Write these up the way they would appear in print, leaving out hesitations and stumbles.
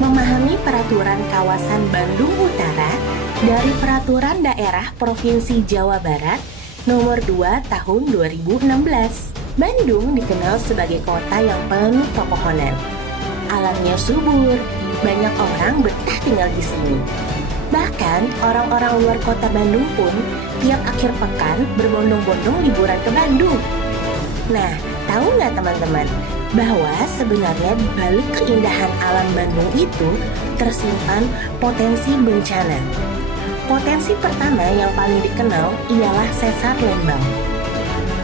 Memahami peraturan kawasan Bandung Utara dari Peraturan Daerah Provinsi Jawa Barat Nomor 2 Tahun 2016. Bandung dikenal sebagai kota yang penuh pepohonan. Alamnya subur, banyak orang betah tinggal di sini. Bahkan orang-orang luar kota Bandung pun tiap akhir pekan berbondong-bondong liburan ke Bandung. Nah, tahu nggak teman-teman, bahwa sebenarnya di balik keindahan alam Bandung itu tersimpan potensi bencana. Potensi pertama yang paling dikenal ialah sesar Lembang.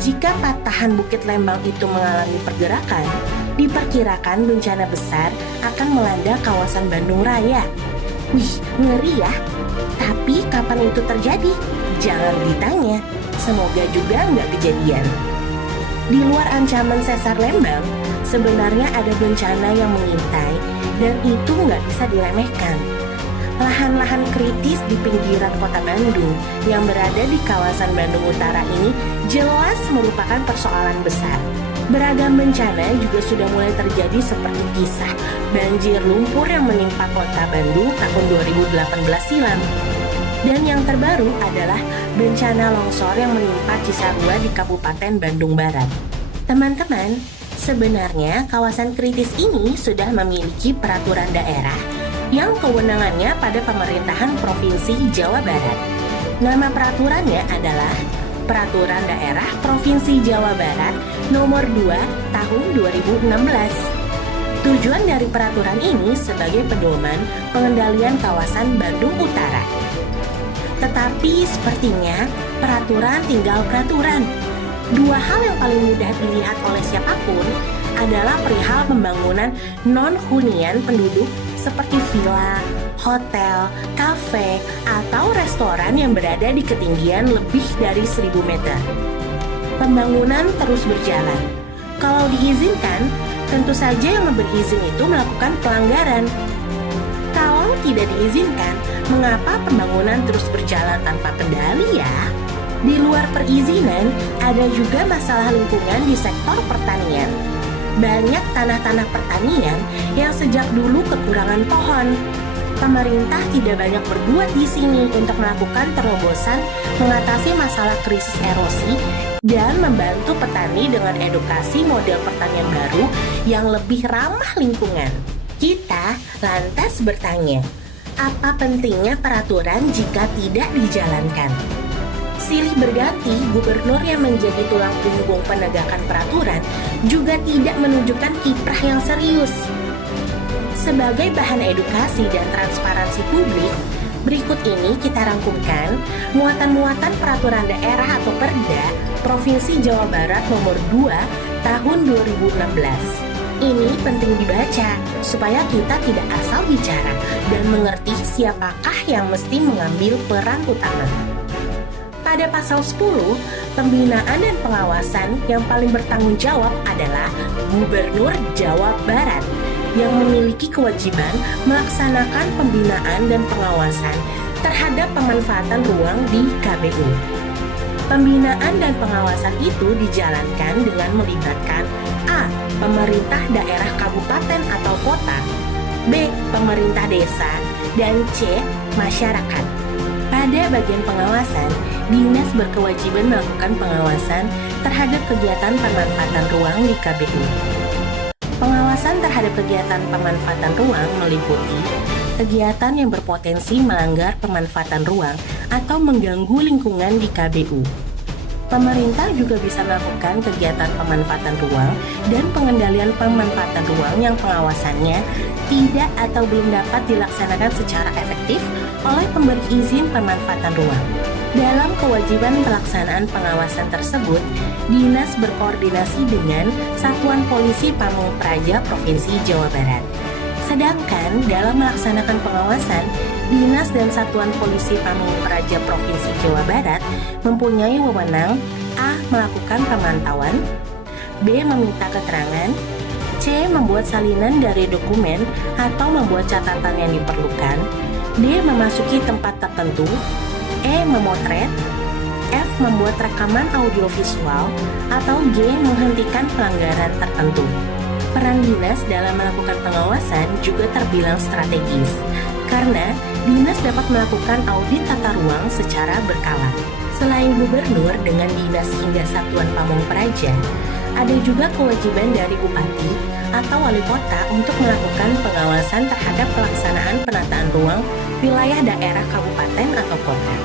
Jika patahan Bukit Lembang itu mengalami pergerakan, diperkirakan bencana besar akan melanda kawasan Bandung Raya. Wih, ngeri ya. Tapi kapan itu terjadi? Jangan ditanya. Semoga juga nggak kejadian. Di luar ancaman sesar Lembang, sebenarnya ada bencana yang mengintai dan itu nggak bisa diremehkan. Lahan-lahan kritis di pinggiran kota Bandung yang berada di kawasan Bandung Utara ini jelas merupakan persoalan besar. Beragam bencana juga sudah mulai terjadi seperti kisah banjir lumpur yang menimpa kota Bandung tahun 2018 silam. Dan yang terbaru adalah bencana longsor yang menimpa Cisarua di Kabupaten Bandung Barat. Teman-teman, sebenarnya kawasan kritis ini sudah memiliki peraturan daerah yang kewenangannya pada pemerintahan Provinsi Jawa Barat. Nama peraturannya adalah Peraturan Daerah Provinsi Jawa Barat Nomor 2 Tahun 2016. Tujuan dari peraturan ini sebagai pedoman pengendalian kawasan Bandung Utara. Tetapi sepertinya peraturan tinggal peraturan. Dua hal yang paling mudah dilihat oleh siapapun adalah perihal pembangunan non-hunian penduduk seperti villa, hotel, kafe, atau restoran yang berada di ketinggian lebih dari 1.000 meter. Pembangunan terus berjalan. Kalau diizinkan, tentu saja yang memberi izin itu melakukan pelanggaran. Kalau tidak diizinkan, mengapa pembangunan terus berjalan tanpa kendali ya? Di luar perizinan, ada juga masalah lingkungan di sektor pertanian. Banyak tanah-tanah pertanian yang sejak dulu kekurangan pohon. Pemerintah tidak banyak berbuat di sini untuk melakukan terobosan mengatasi masalah krisis erosi dan membantu petani dengan edukasi model pertanian baru yang lebih ramah lingkungan. Kita lantas bertanya, apa pentingnya peraturan jika tidak dijalankan? Silih berganti, gubernur yang menjadi tulang punggung penegakan peraturan juga tidak menunjukkan kiprah yang serius. Sebagai bahan edukasi dan transparansi publik, berikut ini kita rangkumkan muatan-muatan peraturan daerah atau Perda Provinsi Jawa Barat Nomor 2 Tahun 2016. Ini penting dibaca supaya kita tidak asal bicara dan mengerti siapakah yang mesti mengambil peran utama. Pada pasal 10, pembinaan dan pengawasan yang paling bertanggung jawab adalah Gubernur Jawa Barat yang memiliki kewajiban melaksanakan pembinaan dan pengawasan terhadap pemanfaatan ruang di KBU. Pembinaan dan pengawasan itu dijalankan dengan melibatkan A. Pemerintah daerah kabupaten atau kota, B. Pemerintah desa, dan C. Masyarakat. Pada bagian pengawasan, dinas berkewajiban melakukan pengawasan terhadap kegiatan pemanfaatan ruang di KBU. Pengawasan terhadap kegiatan pemanfaatan ruang meliputi kegiatan yang berpotensi melanggar pemanfaatan ruang atau mengganggu lingkungan di KBU. Pemerintah juga bisa melakukan kegiatan pemanfaatan ruang dan pengendalian pemanfaatan ruang yang pengawasannya tidak atau belum dapat dilaksanakan secara efektif oleh pemberi izin pemanfaatan ruang. Dalam kewajiban pelaksanaan pengawasan tersebut, dinas berkoordinasi dengan Satuan Polisi Pamung Praja Provinsi Jawa Barat. Sedangkan dalam melaksanakan pengawasan, Dinas dan Satuan Polisi Pamung Praja Provinsi Jawa Barat mempunyai wewenang A. Melakukan pemantauan, B. Meminta keterangan, C. Membuat salinan dari dokumen atau membuat catatan yang diperlukan, D. Memasuki tempat tertentu, E. Memotret, F. Membuat rekaman audiovisual, atau G. Menghentikan pelanggaran tertentu. Peran dinas dalam melakukan pengawasan juga terbilang strategis, karena dinas dapat melakukan audit tata ruang secara berkala. Selain gubernur dengan dinas hingga satuan pamong praja, ada juga kewajiban dari bupati atau wali kota untuk melakukan pengawasan terhadap pelaksanaan penataan ruang wilayah daerah kabupaten atau kota.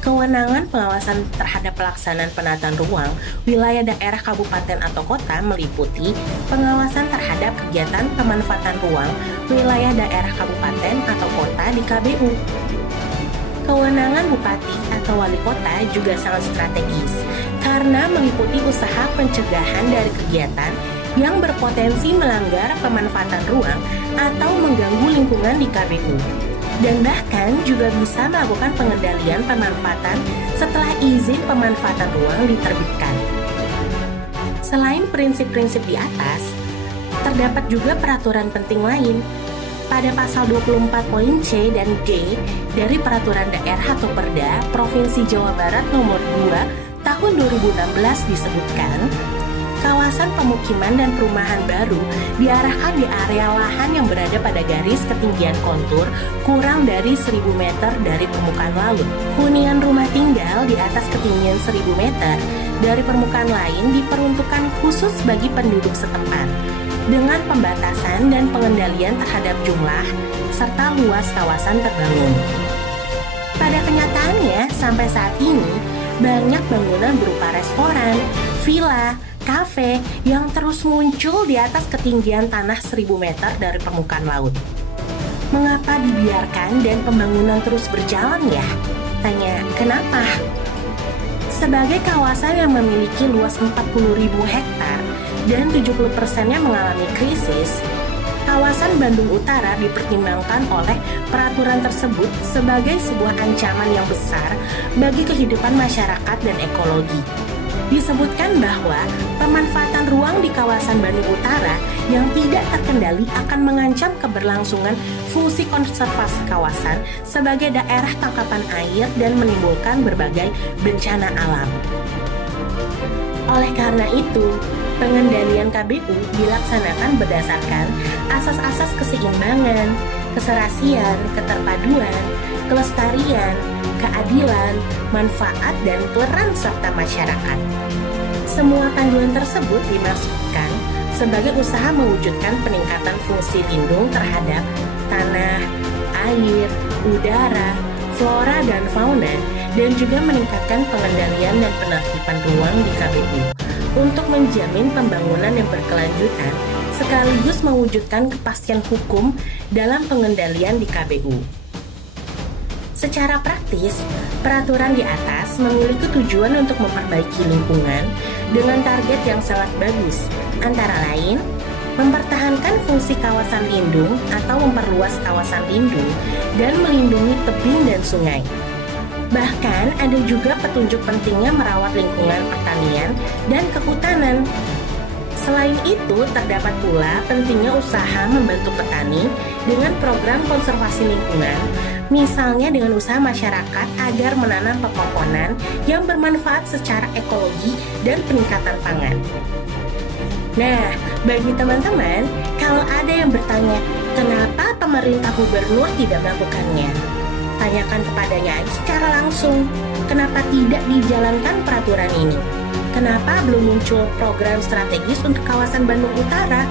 Kewenangan pengawasan terhadap pelaksanaan penataan ruang wilayah daerah kabupaten atau kota meliputi pengawasan terhadap kegiatan pemanfaatan ruang wilayah daerah kabupaten atau kota di KBU. Kewenangan bupati atau wali kota juga sangat strategis karena meliputi usaha pencegahan dari kegiatan yang berpotensi melanggar pemanfaatan ruang atau mengganggu lingkungan di KBU. Dan bahkan juga bisa melakukan pengendalian pemanfaatan setelah izin pemanfaatan ruang diterbitkan. Selain prinsip-prinsip di atas, terdapat juga peraturan penting lain. Pada pasal 24 poin C dan G dari Peraturan Daerah atau Perda Provinsi Jawa Barat nomor 2 tahun 2016 disebutkan, kawasan pemukiman dan perumahan baru diarahkan di area lahan yang berada pada garis ketinggian kontur kurang dari 1.000 meter dari permukaan laut. Hunian rumah tinggal di atas ketinggian 1.000 meter dari permukaan lain diperuntukkan khusus bagi penduduk setempat, dengan pembatasan dan pengendalian terhadap jumlah serta luas kawasan terbangun. Pada kenyataannya, sampai saat ini, banyak bangunan berupa restoran, villa, kafe yang terus muncul di atas ketinggian tanah 1.000 meter dari permukaan laut. Mengapa dibiarkan dan pembangunan terus berjalan ya? Tanya, kenapa? Sebagai kawasan yang memiliki luas 40.000 hektar dan 70%-nya mengalami krisis, kawasan Bandung Utara dipertimbangkan oleh peraturan tersebut sebagai sebuah ancaman yang besar bagi kehidupan masyarakat dan ekologi. Disebutkan bahwa pemanfaatan ruang di kawasan Bandung Utara yang tidak terkendali akan mengancam keberlangsungan fungsi konservasi kawasan sebagai daerah tangkapan air dan menimbulkan berbagai bencana alam. Oleh karena itu, pengendalian KBU dilaksanakan berdasarkan asas-asas keseimbangan, keserasian, keterpaduan, kelestarian, keadilan, manfaat, dan peran serta masyarakat. Semua panduan tersebut dimaksudkan sebagai usaha mewujudkan peningkatan fungsi lindung terhadap tanah, air, udara, flora, dan fauna, dan juga meningkatkan pengendalian dan penertiban ruang di KBU untuk menjamin pembangunan yang berkelanjutan sekaligus mewujudkan kepastian hukum dalam pengendalian di KBU. Secara praktis, peraturan di atas memiliki tujuan untuk memperbaiki lingkungan dengan target yang sangat bagus, antara lain mempertahankan fungsi kawasan lindung atau memperluas kawasan lindung dan melindungi tebing dan sungai. Bahkan ada juga petunjuk pentingnya merawat lingkungan pertanian dan kehutanan. Selain itu, terdapat pula pentingnya usaha membantu petani dengan program konservasi lingkungan, misalnya dengan usaha masyarakat agar menanam pepohonan yang bermanfaat secara ekologi dan peningkatan pangan. Nah, bagi teman-teman, kalau ada yang bertanya, kenapa pemerintah gubernur tidak melakukannya? Tanyakan kepadanya secara langsung, kenapa tidak dijalankan peraturan ini? Kenapa belum muncul program strategis untuk kawasan Bandung Utara?